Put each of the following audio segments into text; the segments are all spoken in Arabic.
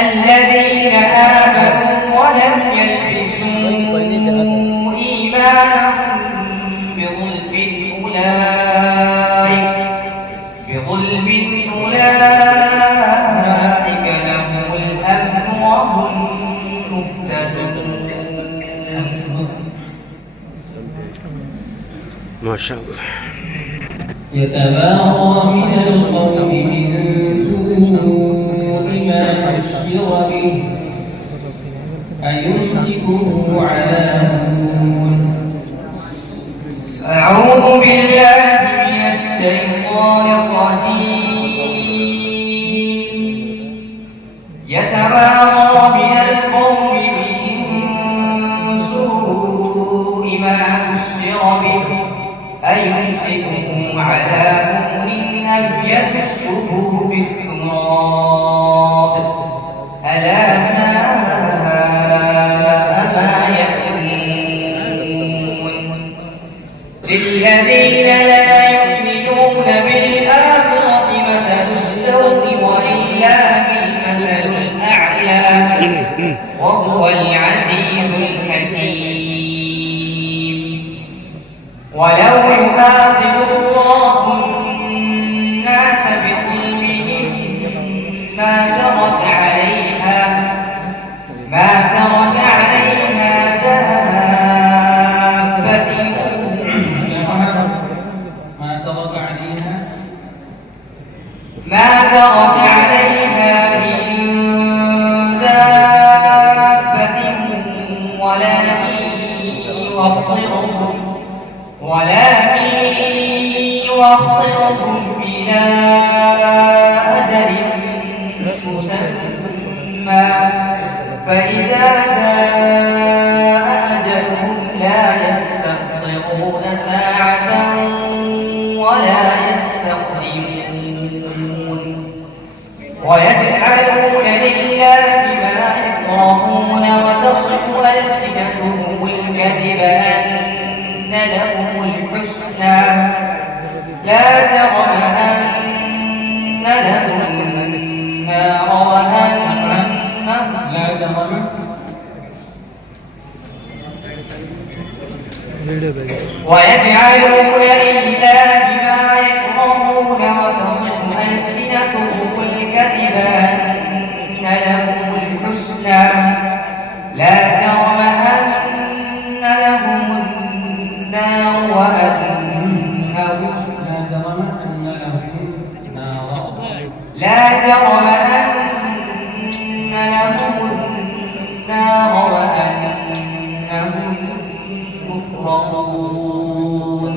الذين آمنوا ولم يلبسوا إيمانهم بظلم أولئك لهم الأمن وهم مهتدون. ما شاء الله. يتبارى من القوم من سوء ما بشر به أيمسكه على هون. أعوذ بالله من الشيطان الرجيم. يتبارى من القوم من سوء ما بشر به أيمسكه على هون أم يدسه في التراب ألا ساء ما يحكمون. للذين لا يؤمنون بالآخرة مثل السوء ولله المثل الأعلى وهو العزيز الحكيم. ولو يؤاخذ الله الناس بظلمهم ما ترك عليها دابة ولكن يؤخرهم إلى أجل مسمى فإذا جاء أجلهم لا يستأخرون ساعة ولا يستقدمون. ويجعلون لله ما يكرهون وتصف ألسنتهم الكذب أن لهم الحسنى لا جرم أن لهم النار ويجعلون لله ما يكرهون وتصف ألسنتهم الكذب أن لهم الحسنى لا جرم أن لهم النار وأنهم مفرطون.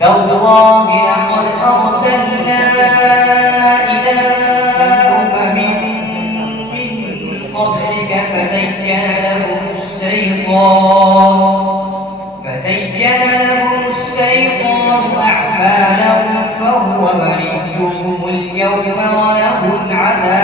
تالله لقد أرسلنا إلى أمم من قبلك فزين لهم الشيطان أعمالهم فهو وليهم اليوم ولهم عذاب